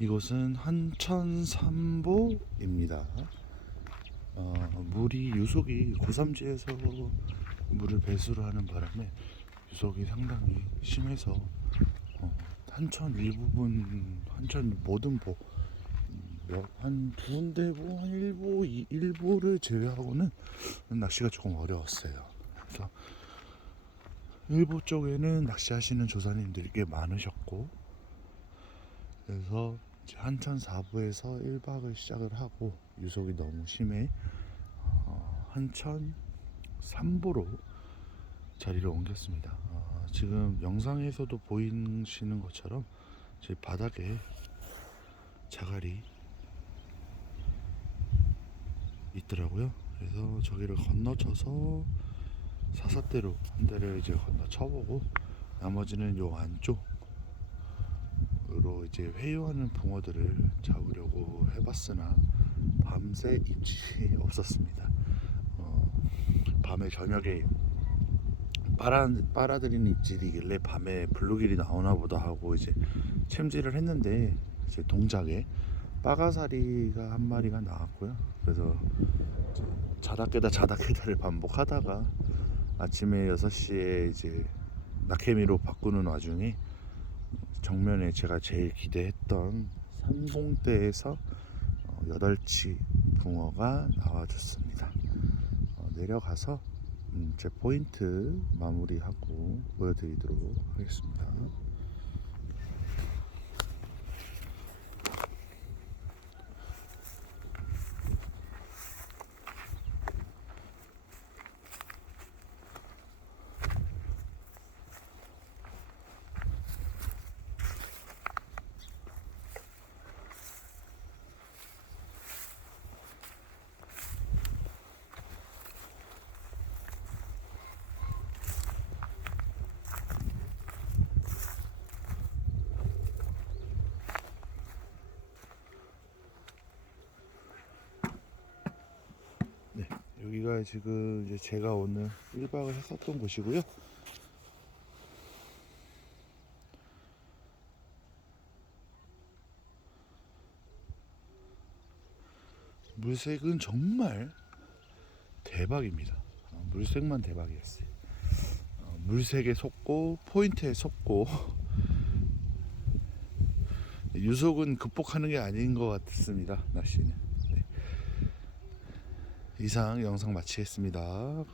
이곳은 한천삼보입니다. 어, 물이 유속이 고삼지에서 물을 배수를 하는 바람에 유속이 상당히 심해서 어, 한천 일부분 한천 모든 보 몇, 한 두 군데 뭐, 한 일보, 이- 일보를 제외하고는 낚시가 조금 어려웠어요. 그래서 일보 쪽에는 낚시하시는 조사님들이 꽤 많으셨고, 그래서 한천 4부에서 1박을 시작을 하고, 유속이 너무 심해, 어, 한천 3부로 자리를 옮겼습니다. 어, 지금 영상에서도 보이시는 것처럼 제 바닥에 자갈이 있더라고요. 그래서 저기를 건너쳐서 사사대로 한 대를 이제 건너 쳐보고 나머지는 요 안쪽 으로 이제 회유하는 붕어들을 잡으려고 해봤으나 밤새 입질이 없었습니다. 어, 밤에 저녁에 빨아, 빨아들이는 입질이길래 밤에 블루길이 나오나 보다 하고 이제 챔질을 했는데 이제 동작에 빠가사리가 한 마리가 나왔고요. 그래서 자다 깨다 자다 깨다를 반복하다가 아침에 6시에 이제 낙해미로 바꾸는 와중에 정면에 제가 제일 기대했던 삼봉대에서 어, 여덟치 붕어가 나와줬습니다. 어, 내려가서 음, 제 포인트 마무리하고 보여드리도록 하겠습니다. 여기가 지금 이제 제가 오늘 1박을 했었던 곳이고요. 물색은 정말 대박입니다. 어, 물색만 대박이었어요. 어, 물색에 속고 포인트에 속고 유속은 극복하는 게 아닌 것 같습니다. 낚시는. 네. 이상 영상 마치겠습니다.